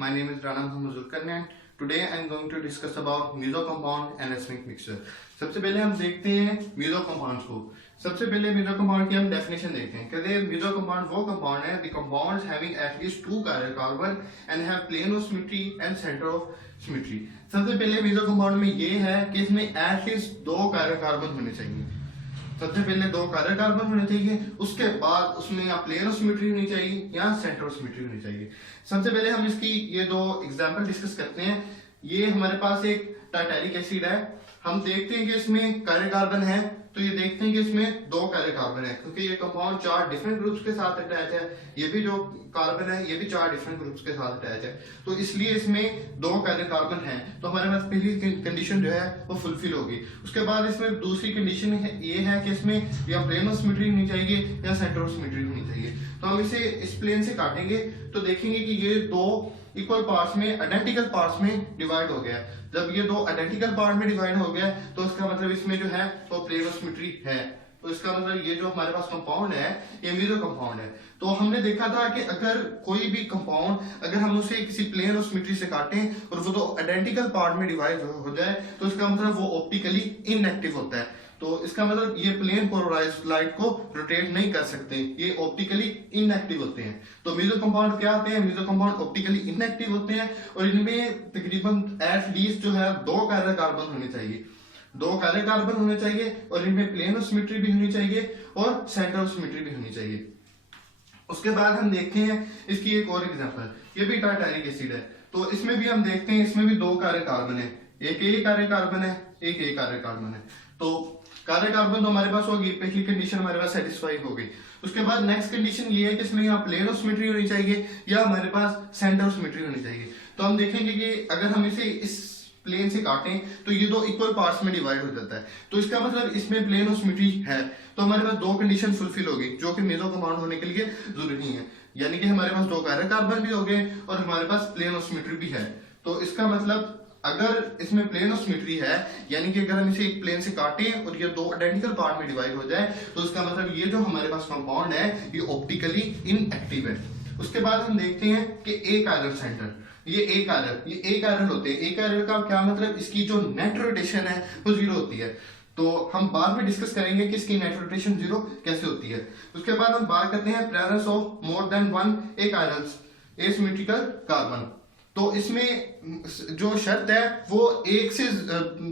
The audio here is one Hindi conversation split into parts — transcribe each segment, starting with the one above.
My name is Rana Mohammad Zulkarnain and today I am going to discuss about meso compound and racemic mixture. सबसे पहले हम देखते हैं meso compounds को. सबसे पहले meso compound की हम definition देखते हैं. कहते हैं meso compound वो compound है the compounds having at least two chiral carbon and have plane of symmetry and center of symmetry. सबसे पहले meso compound में ये है कि इसमें at least दो chiral carbon होने चाहिए. सबसे पहले दो काइरल कार्बन होने चाहिए, उसके बाद उसमें या प्लेन ऑफ सिमेट्री होनी चाहिए या सेंटर ऑफ सिमेट्री होनी चाहिए. सबसे पहले हम इसकी ये दो एग्जांपल डिस्कस करते हैं. ये हमारे पास एक टार्टेरिक एसिड है. हम देखते हैं कि इसमें काइरल कार्बन है, तो ये देखते हैं कि इसमें दो काइरल कार्बन है क्योंकि ये कंपाउंड चार डिफरेंट ग्रुप्स के साथ अटैच है. ये भी जो कार्बन है ये भी चार डिफरेंट ग्रुप्स के साथ अटैच है, तो इसलिए इसमें दो काइरल कार्बन है. तो हमारे पास पहली कंडीशन जो है वो फुलफिल होगी. उसके बाद इसमें दूसरी कंडीशन ये है कि इसमें या प्लेन ऑफ सिमेट्री होनी चाहिए या सेंटर ऑफ सिमेट्री होनी चाहिए. तो हम इसे इस प्लेन से काटेंगे तो देखेंगे कि ये दो इक्वल पार्ट्स में आइडेंटिकल पार्ट्स में डिवाइड हो गया. जब ये दो आइडेंटिकल पार्ट में डिवाइड हो गया तो इसका मतलब इसमें जो है वो प्लेन ऑफ सिमेट्री है. तो इसका मतलब ये जो हमारे पास कंपाउंड है ये मेसो कंपाउंड है. तो हमने देखा था कि अगर कोई भी कंपाउंड अगर हम उसे किसी प्लेन ऑफ सिमेट्री से काटें और वो दो आइडेंटिकल पार्ट में डिवाइड हो जाए तो इसका मतलब वो ऑप्टिकली इनएक्टिव होता है. तो इसका मतलब ये प्लेन पोलराइज्ड लाइट को रोटेट नहीं कर सकते, ये ऑप्टिकली इनएक्टिव होते हैं. तो मेसो कंपाउंड क्या होते हैं? मेसो कंपाउंड ऑप्टिकली इनएक्टिव होते हैं और इनमें तकरीबन एट लीस्ट जो है दो काइरल कार्बन होने चाहिए. दो काइरल कार्बन होने चाहिए और इनमें प्लेन ऑफ सिमेट्री भी होनी चाहिए और सेंटर ऑफ सिमेट्री भी होनी चाहिए. उसके बाद हम देखते हैं इसकी एक और एग्जांपल. ये भी टार्टेरिक एसिड है, तो इसमें भी हम देखते हैं इसमें भी दो काइरल कार्बन है. एक ए काइरल कार्बन है, एक ए काइरल कार्बन है. तो काइरल कार्बन तो हमारे पास होगी, पहली कंडीशन हमारे पास सेटिस्फाई हो गई. उसके बाद नेक्स्ट कंडीशन ये है कि इसमें यहाँ प्लेन ऑफ सिमेट्री होनी चाहिए या हमारे पास सेंटर ऑफ सिमेट्री होनी चाहिए. तो हम देखेंगे कि अगर हम इसे इस प्लेन से काटें तो ये दो इक्वल पार्ट्स में डिवाइड हो जाता है. तो इसका मतलब इसमें प्लेन ऑफ सिमेट्री है. तो हमारे पास दो कंडीशन फुलफिल हो गई जो कि मेसो कंपाउंड होने के लिए जरूरी है. यानी कि हमारे पास दो काइरल कार्बन भी हो गए और हमारे पास प्लेन ऑफ सिमेट्री भी है. तो इसका मतलब अगर इसमें प्लेन ऑफ सिमेट्री है यानी कि अगर हम इसे एक प्लेन से काटें और ये दो आइडेंटिकल पार्ट में डिवाइड हो जाए तो इसका मतलब ये जो हमारे पास कंपाउंड है ये ऑप्टिकली इनएक्टिव है. उसके बाद हम देखते हैं कि ए काइरल सेंटर, ये ए काइरल होते हैं. ए काइरल का क्या मतलब? इसकी जो नेट रोटेशन है वो जीरो होती है. तो हम बाद में डिस्कस करेंगे कि इसकी नेट रोटेशन जीरो कैसे होती है. उसके बाद हम बात करते हैं presence of more than one a chirals asymmetrical carbon. तो इसमें जो शर्त है वो एक से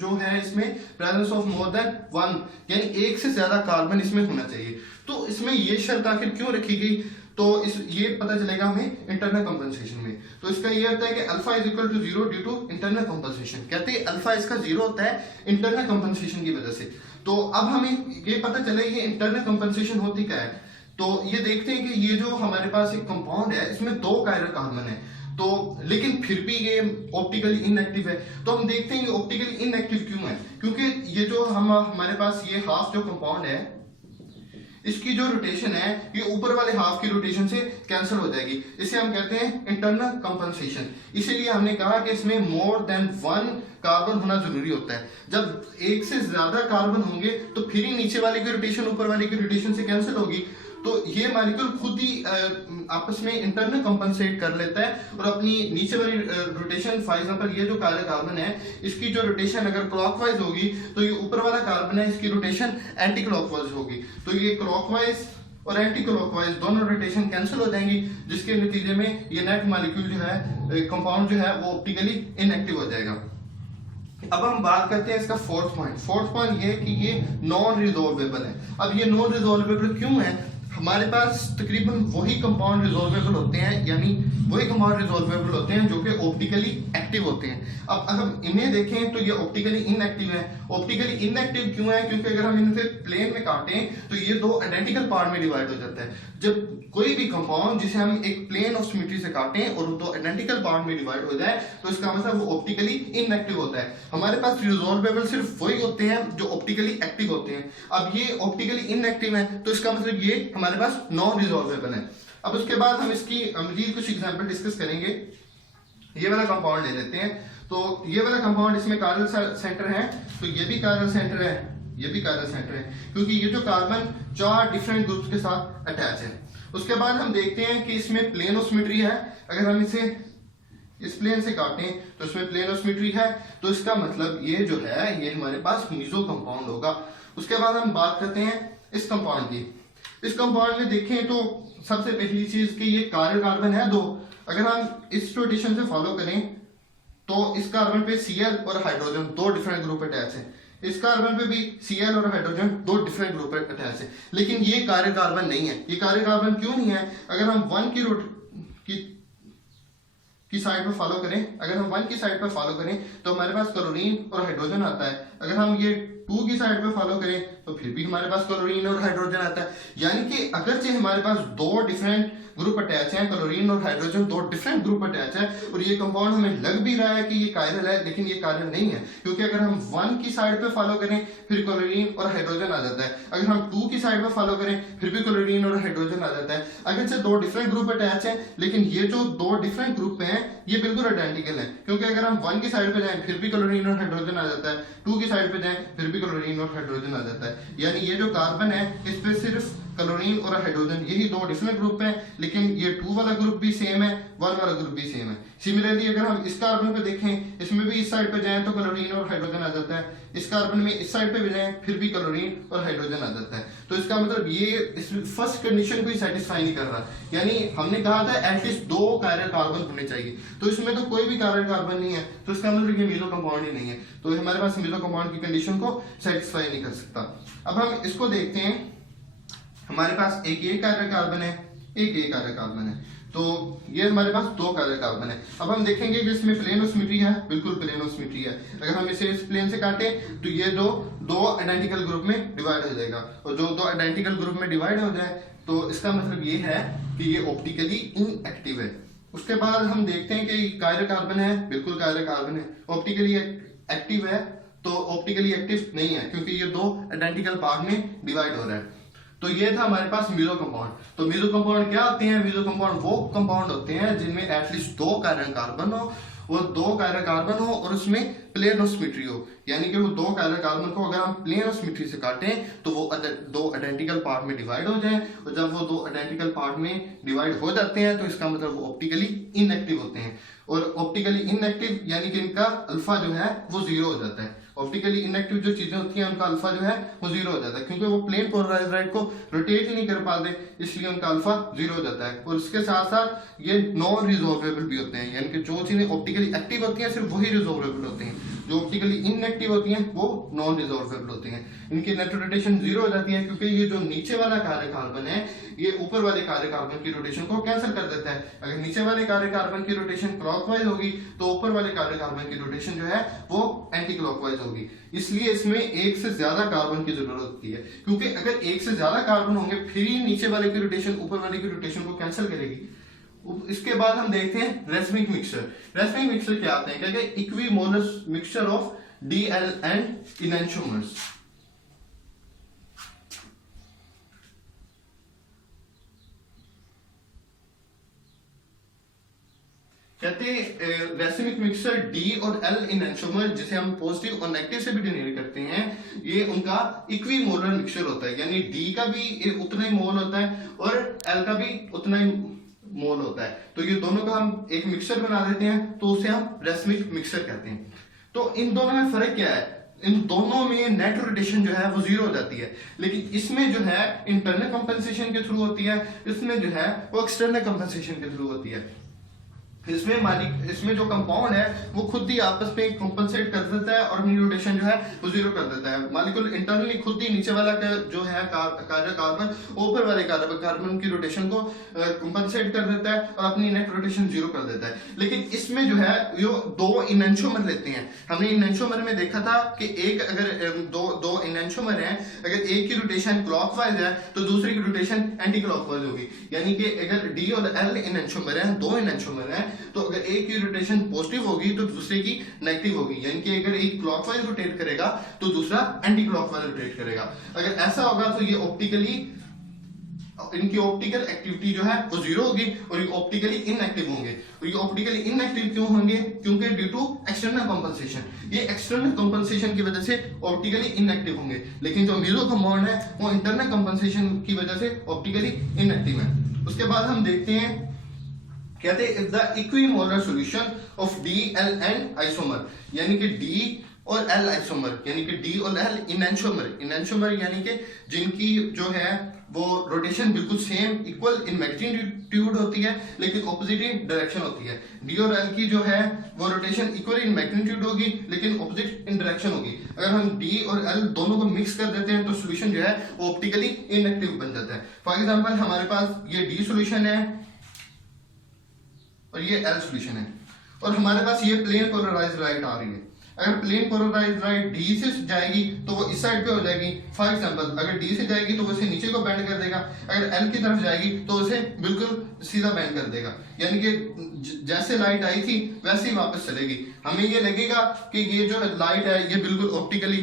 जो है इसमें presence of more than one यानी एक से ज्यादा कार्बन इसमें होना चाहिए. तो इसमें ये शर्त आखिर क्यों रखी गई? तो ये पता चलेगा हमें इंटरनल कंपनसेशन में. तो इसका ये होता है कि alpha is equal to zero due to internal compensation. कहते हैं अल्फा इसका जीरो होता है इंटरनल कंपनसेशन की वजह से. तो अब हमें ये पता चले ये इंटरनल कंपनसेशन होती क्या है. तो ये देखते हैं कि ये जो हमारे पास एक कंपाउंड है इसमें दो काइरल कार्बन है, तो लेकिन फिर भी ये ऑप्टिकली इनएक्टिव है. तो हम देखते हैं ये ऑप्टिकली इनएक्टिव क्यों है. क्योंकि ये जो हमारे पास ये हाफ जो कंपाउंड है इसकी जो रोटेशन है ये ऊपर वाले हाफ की रोटेशन से कैंसिल हो जाएगी. इसे हम कहते हैं इंटरनल कंपनसेशन. इसीलिए हमने कहा कि इसमें मोर देन वन कार्बन होना जरूरी होता है. जब एक से ज्यादा कार्बन होंगे तो फिर ही नीचे वाले की रोटेशन ऊपर वाले की रोटेशन से कैंसिल होगी. तो ये मॉलिक्यूल खुद ही आपस में इंटरनल कंपनसेट कर लेता है और अपनी नीचे वाली रोटेशन, फॉर एग्जांपल ये जो काइरल कार्बन है इसकी जो रोटेशन अगर क्लॉकवाइज होगी तो ये ऊपर वाला कार्बन है इसकी रोटेशन एंटी क्लॉकवाइज होगी. तो ये क्लॉकवाइज और एंटी क्लॉकवाइज दोनों रोटेशन कैंसिल हो जाएंगी जिसके नतीजे में ये नेट मॉलिक्यूल जो है कंपाउंड जो है वो ऑप्टिकली इनएक्टिव हो जाएगा. अब हम बात करते हैं इसका फोर्थ पॉइंट ये कि ये नॉन रिजोल्वेबल है. अब ये नॉन रिजोल्वेबल क्यों है? हमारे पास तकरीबन वही कंपाउंड रिजोल्वेबल होते हैं यानी वही कंपाउंड रिजोल्वेबल होते हैं जो कि ऑप्टिकली एक्टिव होते हैं. अब अगर हम इन्हें देखें तो ये ऑप्टिकली इनएक्टिव है. ऑप्टिकली इनएक्टिव क्यों है? क्योंकि अगर हम इनसे प्लेन में काटें तो ये दो आइडेंटिकल पार्ट में डिवाइड हो जाता है. जब कोई भी कंपाउंड जिसे हम एक प्लेन ऑफ सिमेट्री से काटें और दो आइडेंटिकल पार्ट में डिवाइड हो जाए तो इसका मतलब वो ऑप्टिकली इनएक्टिव होता है. हमारे पास रिजोल्वेबल सिर्फ वही होते हैं जो ऑप्टिकली एक्टिव होते हैं. अब ये ऑप्टिकली इनएक्टिव है तो इसका मतलब ये हमारे पास नॉन रिजोल्वेबल है. अब उसके बाद हम इसकी मजीद कुछ एग्जांपल डिस्कस करेंगे. ये वाला कंपाउंड ले लेते हैं. तो ये वाला कंपाउंड इसमें काइरल सेंटर है, तो ये भी काइरल सेंटर है, ये भी काइरल सेंटर है क्योंकि ये जो कार्बन चार डिफरेंट ग्रुप्स के साथ अटैच है. उसके बाद हम देखते हैं कि इसमें प्लेन ऑफ सिमेट्री है. अगर हम इसे इस प्लेन से काटें तो इसमें प्लेन ऑफ सिमेट्री है, तो इसका मतलब ये जो है ये हमारे पास मीजो कंपाउंड होगा। उसके बाद हम बात करते हैं इस कंपाउंड की। इस कंपाउंड में देखें तो सबसे पहली चीज कि ये कार्बन है दो। अगर हम इस रोटेशन से फॉलो करें तो इस कार्बन पे Cl और हाइड्रोजन दो डिफरेंट ग्रुप अटैच हैं, इस कार्बन पे भी Cl और हाइड्रोजन दो डिफरेंट ग्रुप अटैच है, लेकिन ये कार्बन नहीं है। ये कार्बन क्यों नहीं है? अगर हम वन की साइड पर फॉलो करें, अगर हम वन की साइड पर फॉलो करें तो हमारे पास क्लोरीन और हाइड्रोजन आता है। अगर हम ये टू की साइड पर फॉलो करें तो फिर भी हमारे पास क्लोरीन और हाइड्रोजन आता है। यानी कि अगरचे हमारे पास दो डिफरेंट ग्रुप अटैच हैं, क्लोरीन और हाइड्रोजन दो डिफरेंट ग्रुप अटैच है, और ये कंपाउंड हमें लग भी रहा है कि ये कायरल है, लेकिन ये कायरल नहीं है, क्योंकि अगर हम वन की साइड पे फॉलो करें फिर क्लोरीन और हाइड्रोजन आ जाता है, अगर हम टू की साइड पे फॉलो करें फिर भी क्लोरीन और हाइड्रोजन आ जाता है। अगर से दो डिफरेंट ग्रुप अटैच हैं, लेकिन ये जो दो डिफरेंट ग्रुप हैं ये बिल्कुल आइडेंटिकल है, क्योंकि अगर हम वन की साइड पे जाएं फिर भी क्लोरीन और हाइड्रोजन आ जाता है, टू की साइड पे जाएं फिर भी क्लोरीन और हाइड्रोजन आ जाता है। यानी ये जो कार्बन है इस पे सिर्फ क्लोरीन और हाइड्रोजन यही दो डिफरेंट ग्रुप हैं, लेकिन ये टू वाला ग्रुप भी सेम है, वन वाला ग्रुप भी सेम है। सिमिलरली अगर हम इस कार्बन पे देखें, इसमें भी इस साइड पे जाएं तो क्लोरीन और हाइड्रोजन आ जाता है, इस कार्बन में इस साइड पे भी जाएं फिर भी क्लोरीन और हाइड्रोजन आ जाता है। तो इसका मतलब ये इस फर्स्ट कंडीशन को ही सेटिस्फाई नहीं कर रहा। यानी हमने कहा था एटलीस्ट दो कायरल कार्बन होने चाहिए, तो इसमें तो कोई भी कायरल कार्बन नहीं है, तो इसका मतलब ये मीजो कंपाउंड ही नहीं है, तो हमारे पास मीजो कंपाउंड की कंडीशन को सेटिस्फाई नहीं कर सकता। अब हम इसको देखते हैं, हमारे पास एक ये कायरल कार्बन है, एक ये कायरल कार्बन है, तो ये हमारे पास दो कायरल कार्बन है। अब हम देखेंगे कि इसमें प्लेन ऑफ सिमेट्री है, बिल्कुल प्लेन ऑफ सिमेट्री है। अगर हम इसे इस प्लेन से काटें तो ये दो आइडेंटिकल ग्रुप में डिवाइड हो जाएगा, और जो दो आइडेंटिकल ग्रुप में डिवाइड हो जाए तो इसका मतलब ये है कि ये ऑप्टिकली इनएक्टिव है। उसके बाद हम देखते हैं कि कायरल कार्बन है, बिल्कुल कायरल कार्बन है, ऑप्टिकली एक्टिव है, तो ऑप्टिकली एक्टिव नहीं है क्योंकि ये दो आइडेंटिकल पार्ट में डिवाइड हो रहा है। तो ये था हमारे पास मीजो कंपाउंड। तो मीजो कंपाउंड क्या होते हैं? मीजो कंपाउंड वो कंपाउंड होते हैं जिनमें एटलीस्ट दो कायरल कार्बन हो, वो दो कायरल कार्बन हो और उसमें प्लेन ऑफ सिमेट्री हो। यानी कि वो दो कायरल कार्बन को अगर हम प्लेन ऑफ सिमेट्री से काटें तो वो दो आइडेंटिकल पार्ट में डिवाइड हो जाए, और जब वो दो आइडेंटिकल पार्ट में डिवाइड हो जाते हैं तो इसका मतलब वो ऑप्टिकली इनएक्टिव होते हैं। और ऑप्टिकली इनएक्टिव यानी कि इनका अल्फा जो है वो जीरो हो जाता है। ऑप्टिकली इनएक्टिव जो चीजें होती हैं उनका अल्फा जो है वो जीरो हो जाता है, क्योंकि वो प्लेन पोलराइज्ड लाइट को रोटेट ही नहीं कर पाते, इसलिए उनका अल्फा जीरो हो जाता है। और उसके साथ साथ ये नॉन रिजॉल्वेबल भी होते हैं, यानी कि जो चीजें ऑप्टिकली एक्टिव होती हैं सिर्फ वही रिजॉल्वेबल होती हैं, जो ऑप्टिकली इनएक्टिव होती हैं वो नॉन रिजॉल्वेबल होती हैं। इनकी नेट रोटेशन जीरो हो जाती है, क्योंकि ये जो नीचे वाला कायरल कार्बन है ये ऊपर वाले कायरल कार्बन की रोटेशन को कैंसिल कर देता है। अगर नीचे वाले कायरल कार्बन की रोटेशन क्लॉकवाइज होगी तो ऊपर वाले कायरल कार्बन की रोटेशन जो है वो एंटी क्लॉकवाइज होगी। इसलिए इसमें एक से ज्यादा कार्बन की जरूरत होती है, क्योंकि अगर एक से ज्यादा कार्बन होंगे फिर ही नीचे वाले की रोटेशन ऊपर वाले की रोटेशन को कैंसिल करेगी। इसके बाद हम देखते हैं रेसमिक मिक्सचर। रेसमिक मिक्सचर क्या आते हैं? क्या इक्विमोलस मिक्सचर ऑफ DL एंड इनैंशोमर्स। कहते हैं रेसिमिक मिक्सचर डी और एल इनैंशोमर, जिसे हम पॉजिटिव और नेगेटिव से भी डिनोट करते हैं, ये उनका इक्विमोलर मिक्सचर होता है, यानी डी का भी उतना ही मोल होता है और एल का भी उतना ही मोल होता है। तो ये दोनों का हम एक मिक्सचर बना देते हैं, तो उसे हम रेसिमिक मिक्सचर कहते हैं। तो इन दोनों में फर्क क्या है? इन दोनों में नेट रोटेशन जो है वो जीरो हो जाती है, लेकिन इसमें जो है इंटरनल कंपनसेशन के थ्रू होती है, इसमें जो है वो एक्सटर्नल कंपनसेशन के थ्रू होती है। इसमें जो कंपाउंड है वो खुद ही आपस में कंपनसेट कर देता है और अपनी रोटेशन जो है वो जीरो कर देता है। मॉलिक्यूल इंटरनली खुद ही नीचे वाला जो है कार्बन ऊपर वाले कार्बन की रोटेशन को कंपनसेट कर देता है और अपनी नेट रोटेशन जीरो कर देता है। लेकिन इसमें जो है ये दो इनैंशोमर लेते हैं। हमने इनैंशोमर में देखा था कि एक अगर दो इनैंशोमर हैं, अगर एक की रोटेशन क्लॉकवाइज है तो दूसरी की रोटेशन एंटी क्लॉकवाइज होगी। यानी कि अगर डी और एल इनैंशोमर हैं, दो इनैंशोमर हैं, तो अगर एक की रोटेशन पॉजिटिव होगी तो दूसरे की नेगेटिव होगी। यानी कि अगर एक क्लॉकवाइज रोटेट करेगा तो दूसरा एंटी क्लॉकवाइज रोटेट करेगा। अगर ऐसा होगा तो ये इनकी ऑप्टिकल एक्टिविटी जो है वो जीरो होगी और ये ऑप्टिकली इनएक्टिव होंगे। और ये ऑप्टिकली इनएक्टिव क्यों होंगे? क्योंकि ड्यू टू एक्सटर्नल कंपनसेशन, ये एक्सटर्नल कंपनसेशन की वजह से ऑप्टिकली इनएक्टिव होंगे। लेकिन जो मीजो कंपाउंड है वो इंटरनल कंपनसेशन की वजह से ऑप्टिकली इनएक्टिव है। उसके बाद हम देखते हैं कहते हैं if the equimolar solution of DL isomer, यानी कि D और L आइसोमर, यानी कि D और L इनैंशोमर यानी कि जिनकी जो है वो रोटेशन बिल्कुल सेम इक्वल इन मैग्नीट्यूड होती है लेकिन ऑपोजिट इन डायरेक्शन होती है। D और L की जो है वो रोटेशन इक्वल इन मैग्नीट्यूड होगी लेकिन ऑपोजिट इन डायरेक्शन होगी। अगर हम D और L दोनों को मिक्स कर देते हैं तो सोल्यूशन जो है वो ऑप्टिकली इनएक्टिव बन जाता है। फॉर एग्जांपल हमारे पास ये D सोल्यूशन है और ये L सोल्यूशन है और हमारे पास ये प्लेन पोलराइज्ड लाइट आ रही है। अगर प्लेन पोलराइज्ड लाइट D से जाएगी तो वो इस साइड पे हो जाएगी। फॉर एग्जांपल अगर D से जाएगी तो वो इसे नीचे को बेंड कर देगा, अगर L की तरफ जाएगी तो उसे बिल्कुल सीधा बेंड कर देगा, यानी कि जैसे लाइट आई थी वैसे ही वापस चलेगी। हमें ये लगेगा कि ये जो लाइट है ये बिल्कुल ऑप्टिकली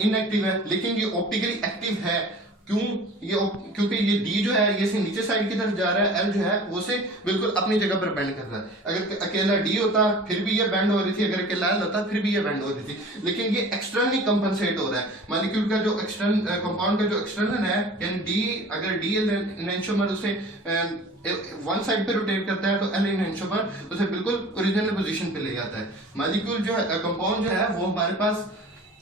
इनएक्टिव है, लेकिन ये ऑप्टिकली एक्टिव है। क्योंकि ये D जो है ये से नीचे साइड की तरफ जा रहा है, L जो है वो से बिल्कुल अपनी जगह पर बेंड कर रहा है। अगर अकेला D होता फिर भी ये बेंड हो रही थी, अगर अकेला L होता फिर भी ये बेंड हो रही थी, लेकिन ये एक्सटर्नली कंपनसेट हो रहा है। मॉलिक्यूल का जो कंपाउंड का जो एक्सटर्नल है, यानी D अगर D एनैंशोमर उसे वन साइड पे रोटेट करता है तो L एनैंशोमर उसे बिल्कुल ओरिजिनल पोजीशन पे ले जाता है। मॉलिक्यूल जो है कंपाउंड जो है वो हमारे पास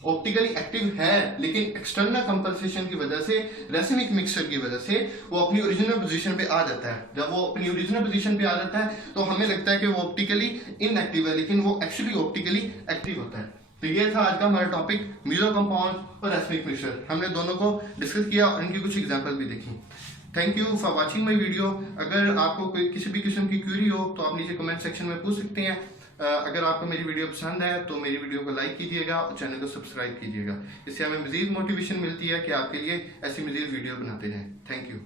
ऑप्टिकली एक्टिव है लेकिन एक्सटर्नल कंपनसेशन की वजह से, रेसिमिक मिक्सचर की वजह से वो अपनी ओरिजिनल पोजीशन पे आ जाता है। जब वो अपनी ओरिजिनल पोजीशन पे आ जाता है तो हमें लगता है कि वो ऑप्टिकली इनएक्टिव है, लेकिन वो एक्चुअली ऑप्टिकली एक्टिव होता है। तो ये था आज का हमारा टॉपिक मीजो कंपाउंड और रेसिमिक मिक्सचर। हमने दोनों को डिस्कस किया और इनकी कुछ एग्जाम्पल भी देखी। Thank you for watching my video. अगर आपको कोई किसी भी किस्म की क्वेरी हो तो आप नीचे कमेंट सेक्शन में पूछ सकते हैं। अगर आपको मेरी वीडियो पसंद है तो मेरी वीडियो को लाइक कीजिएगा और चैनल को सब्सक्राइब कीजिएगा। इससे हमें मजीद मोटिवेशन मिलती है कि आपके लिए ऐसी मजीद वीडियो बनाते रहें। Thank you.